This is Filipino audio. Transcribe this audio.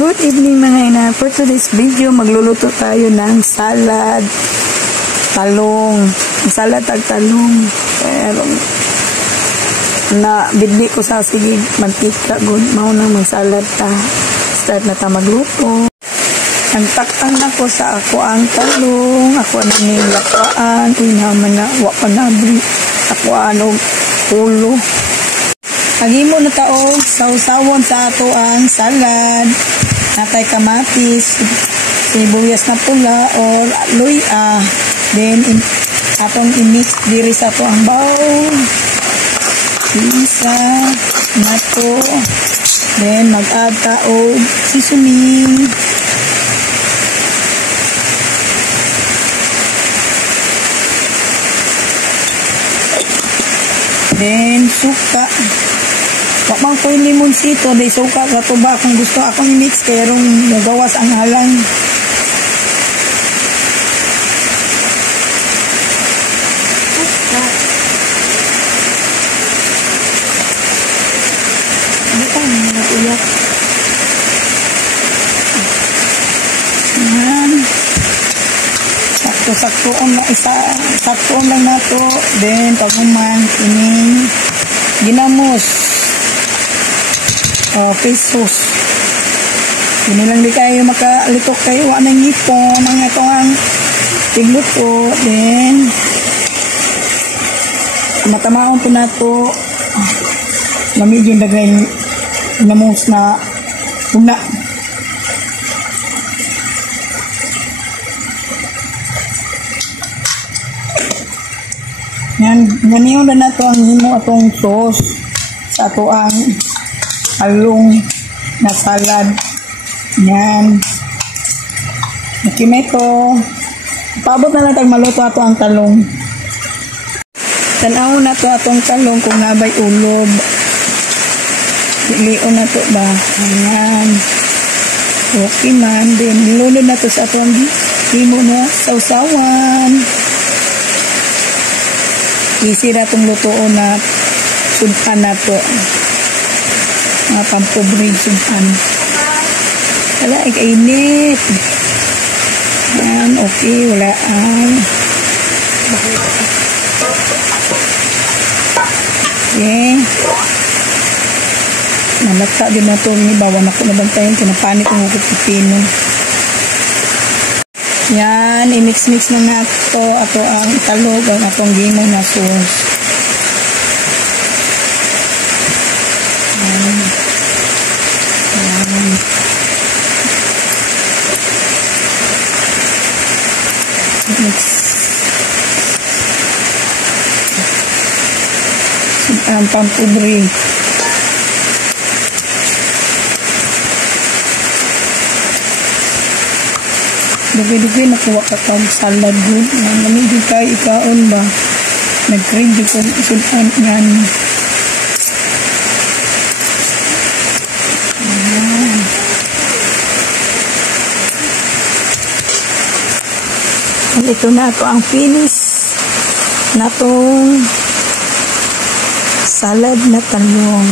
Good evening mga ina. For today's video, magluluto tayo ng salad, talong. Salad tag talong. Pero na bidli ko sa sige mantika good mao nang magsalad ta. Start na ta magluto. Ang takpan na ko sa ako ang talong, ako na nilakwaan, inaman na wa pa nabri. Ako ano ulo. Hagimo na taog sawsawon sa ato ang salad. Natay kamatis, sibuyas na pula or luya. Then atong i-mix diri sa ato ang bowl. Isa nato. Then mag-add ta og sesame. Then suka. Wakmang ko yung limonsito, day suka sa tuba kung gusto akong i-mix kaya rong nagawas ang halang. Ano ka? Nag-uyak. Yan. Sakto-saktoon na isa. Saktoon lang na to. Then paguman, ining ginamos. Pesos. Hindi lang di kayo makalitok kayo. Anong ngipon. Ang ito ang tigluto. Then, matamaon po na ito. Lamig yung dagay namos na una. Yan. Ganiyon na ito ang himo atong sauce sa ito ang talong na salad. Yan. Okay ito. Paabot na lang tag maluto ato ang talong. Tanaw na to atong talong kung nabay ulob. Lion na to ba? Ayan. Okay man. Then nilunod na to sa atong himo na sausawan. Easy na itong lutoon na sudan na to. Mga pampobre sudan. Wala, ikainit. Yan, okay, wala ang. Okay. Nalatsa din na ito. Bawa na ko nabantayan. Kinapanik ang hukot pipino. Yan, i-mix-mix na nga ito. Ato ang talog, ang atong gimo na sauce. Mix. Ang pampobre. Dugay-dugay nakuha ka pang salad good. Namin din kayo ikaon ba? Nag-crave di ko sudan yan. Ito na ito ang finish na itong salad na talong.